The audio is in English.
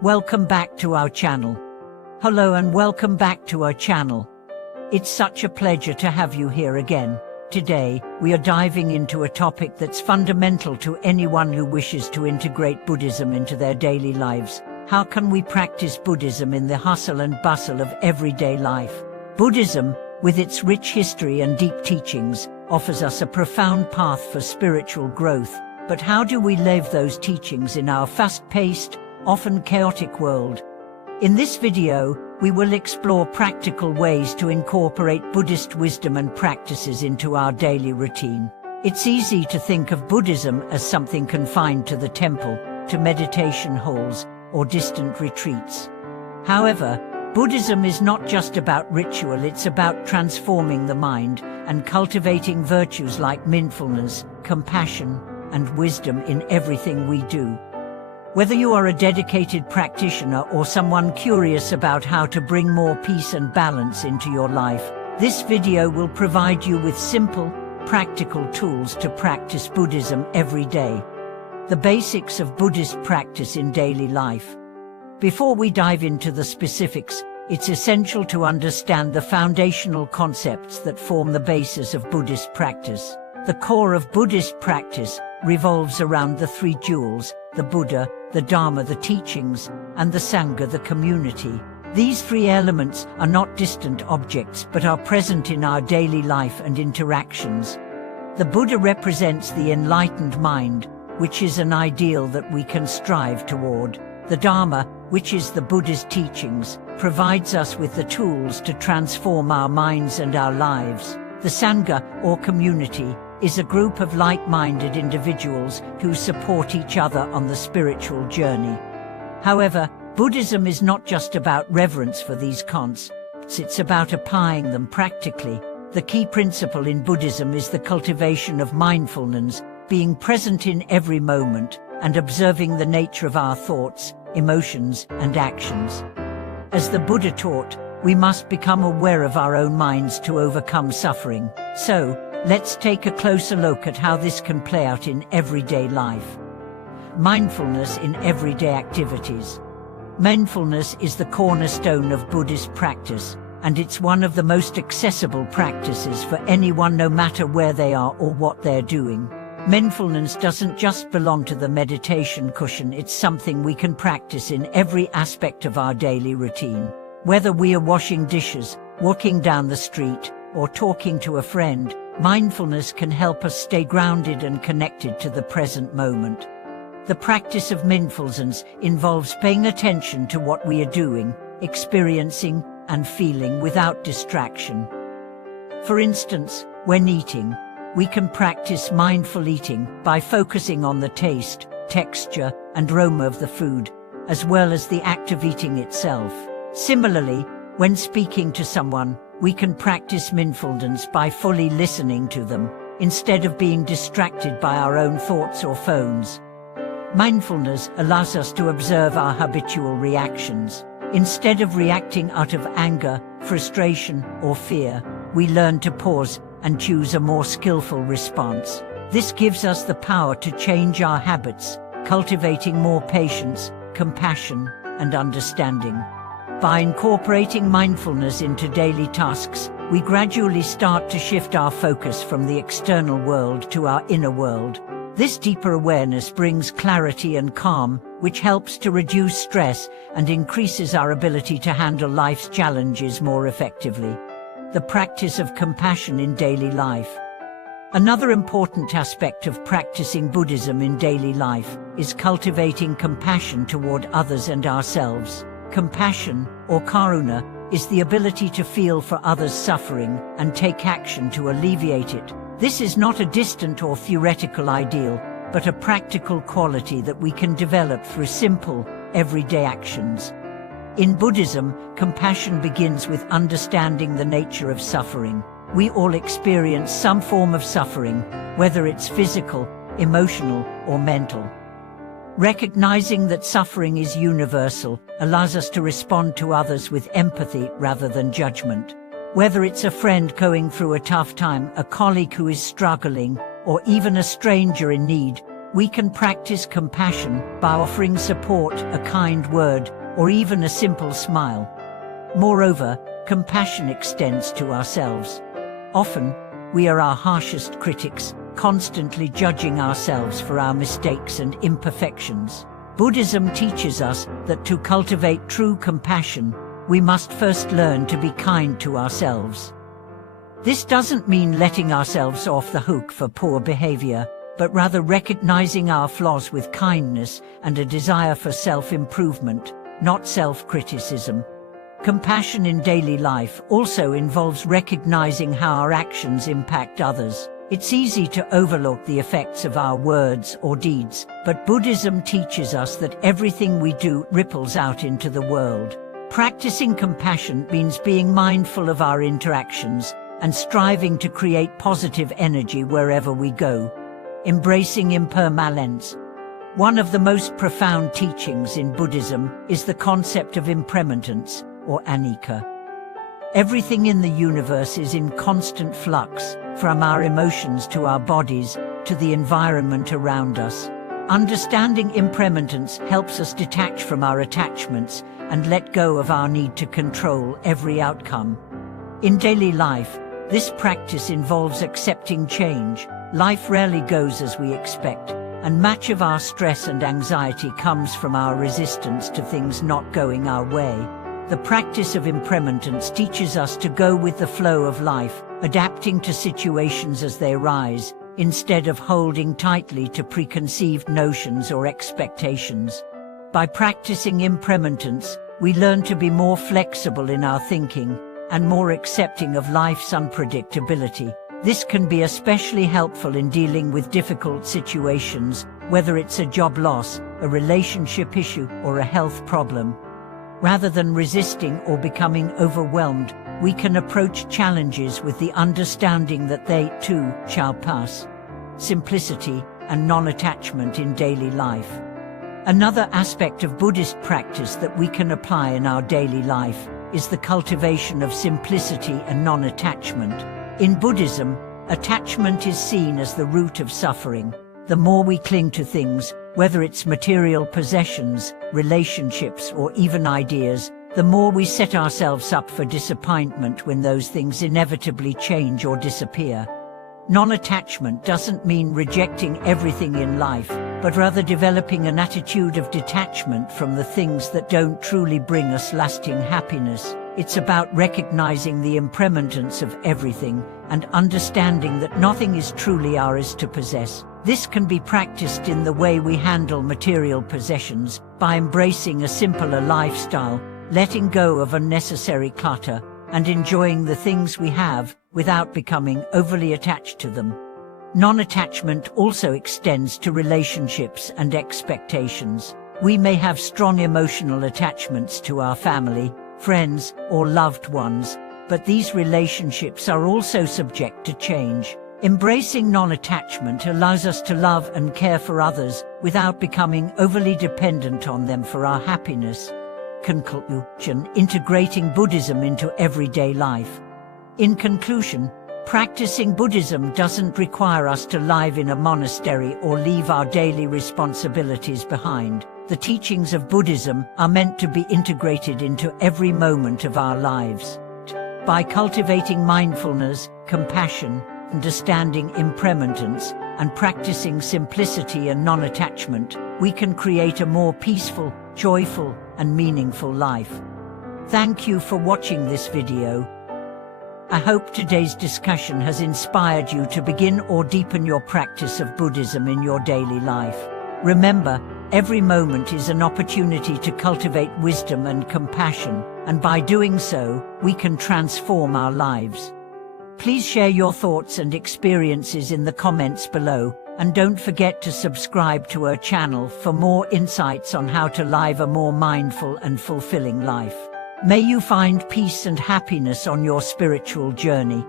Welcome back to our channel. Hello and welcome back to our channel. It's such a pleasure to have you here again. Today, we are diving into a topic that's fundamental to anyone who wishes to integrate Buddhism into their daily lives. How can we practice Buddhism in the hustle and bustle of everyday life? Buddhism, with its rich history and deep teachings, offers us a profound path for spiritual growth. But how do we live those teachings in our fast-paced, often chaotic world? In this video, we will explore practical ways to incorporate Buddhist wisdom and practices into our daily routine. It's easy to think of Buddhism as something confined to the temple, to meditation halls, or distant retreats. However, Buddhism is not just about ritual, it's about transforming the mind and cultivating virtues like mindfulness, compassion, and wisdom in everything we do. Whether you are a dedicated practitioner or someone curious about how to bring more peace and balance into your life, this video will provide you with simple, practical tools to practice Buddhism every day. The basics of Buddhist practice in daily life. Before we dive into the specifics, it's essential to understand the foundational concepts that form the basis of Buddhist practice. The core of Buddhist practice revolves around the three jewels: the Buddha, the Dharma, the teachings, and the Sangha, the community. These three elements are not distant objects but are present in our daily life and interactions. The Buddha represents the enlightened mind, which is an ideal that we can strive toward. The Dharma, which is the Buddha's teachings, provides us with the tools to transform our minds and our lives. The Sangha, or community, is a group of like-minded individuals who support each other on the spiritual journey. However, Buddhism is not just about reverence for these concepts, it's about applying them practically. The key principle in Buddhism is the cultivation of mindfulness, being present in every moment, and observing the nature of our thoughts, emotions, and actions. As the Buddha taught, we must become aware of our own minds to overcome suffering. So, let's take a closer look at how this can play out in everyday life. Mindfulness in everyday activities. Mindfulness is the cornerstone of Buddhist practice, and it's one of the most accessible practices for anyone, no matter where they are or what they're doing. Mindfulness doesn't just belong to the meditation cushion, it's something we can practice in every aspect of our daily routine. Whether we are washing dishes, walking down the street, or talking to a friend, mindfulness can help us stay grounded and connected to the present moment. The practice of mindfulness involves paying attention to what we are doing, experiencing, and feeling without distraction. For instance, when eating, we can practice mindful eating by focusing on the taste, texture, and aroma of the food, as well as the act of eating itself. Similarly, when speaking to someone, we can practice mindfulness by fully listening to them, instead of being distracted by our own thoughts or phones. Mindfulness allows us to observe our habitual reactions. Instead of reacting out of anger, frustration, or fear, we learn to pause and choose a more skillful response. This gives us the power to change our habits, cultivating more patience, compassion, and understanding. By incorporating mindfulness into daily tasks, we gradually start to shift our focus from the external world to our inner world. This deeper awareness brings clarity and calm, which helps to reduce stress and increases our ability to handle life's challenges more effectively. The practice of compassion in daily life. Another important aspect of practicing Buddhism in daily life is cultivating compassion toward others and ourselves. Compassion, or karuna, is the ability to feel for others' suffering and take action to alleviate it. This is not a distant or theoretical ideal, but a practical quality that we can develop through simple, everyday actions. In Buddhism, compassion begins with understanding the nature of suffering. We all experience some form of suffering, whether it's physical, emotional, or mental. Recognizing that suffering is universal allows us to respond to others with empathy rather than judgment. Whether it's a friend going through a tough time, a colleague who is struggling, or even a stranger in need, We can practice compassion by offering support, a kind word, or even a simple smile. Moreover, compassion extends to ourselves. Often, we are our harshest critics, constantly judging ourselves for our mistakes and imperfections. Buddhism teaches us that to cultivate true compassion, we must first learn to be kind to ourselves. This doesn't mean letting ourselves off the hook for poor behavior, but rather recognizing our flaws with kindness and a desire for self-improvement, not self-criticism. Compassion in daily life also involves recognizing how our actions impact others. It's easy to overlook the effects of our words or deeds, but Buddhism teaches us that everything we do ripples out into the world. Practicing compassion means being mindful of our interactions and striving to create positive energy wherever we go. Embracing impermanence. One of the most profound teachings in Buddhism is the concept of impermanence, or anicca. Everything in the universe is in constant flux, from our emotions to our bodies, to the environment around us. Understanding impermanence helps us detach from our attachments and let go of our need to control every outcome. In daily life, this practice involves accepting change. Life rarely goes as we expect, and much of our stress and anxiety comes from our resistance to things not going our way. The practice of impermanence teaches us to go with the flow of life, adapting to situations as they arise, instead of holding tightly to preconceived notions or expectations. By practicing impermanence, we learn to be more flexible in our thinking and more accepting of life's unpredictability. This can be especially helpful in dealing with difficult situations, whether it's a job loss, a relationship issue, or a health problem. Rather than resisting or becoming overwhelmed, we can approach challenges with the understanding that they, too, shall pass. Simplicity and non-attachment in daily life. Another aspect of Buddhist practice that we can apply in our daily life is the cultivation of simplicity and non-attachment. In Buddhism, attachment is seen as the root of suffering. The more we cling to things, whether it's material possessions, relationships, or even ideas, the more we set ourselves up for disappointment when those things inevitably change or disappear. Non-attachment doesn't mean rejecting everything in life, but rather developing an attitude of detachment from the things that don't truly bring us lasting happiness. It's about recognizing the impermanence of everything and understanding that nothing is truly ours to possess. This can be practiced in the way we handle material possessions, by embracing a simpler lifestyle, letting go of unnecessary clutter, and enjoying the things we have without becoming overly attached to them. Non-attachment also extends to relationships and expectations. We may have strong emotional attachments to our family, friends, or loved ones, but these relationships are also subject to change. Embracing non-attachment allows us to love and care for others without becoming overly dependent on them for our happiness. Conclusion: integrating Buddhism into everyday life. In conclusion, practicing Buddhism doesn't require us to live in a monastery or leave our daily responsibilities behind. The teachings of Buddhism are meant to be integrated into every moment of our lives. By cultivating mindfulness, compassion, understanding impermanence, and practicing simplicity and non-attachment, we can create a more peaceful, joyful, and meaningful life. Thank you for watching this video. I hope today's discussion has inspired you to begin or deepen your practice of Buddhism in your daily life. Remember, every moment is an opportunity to cultivate wisdom and compassion, and by doing so, we can transform our lives. Please share your thoughts and experiences in the comments below, and don't forget to subscribe to our channel for more insights on how to live a more mindful and fulfilling life. May you find peace and happiness on your spiritual journey.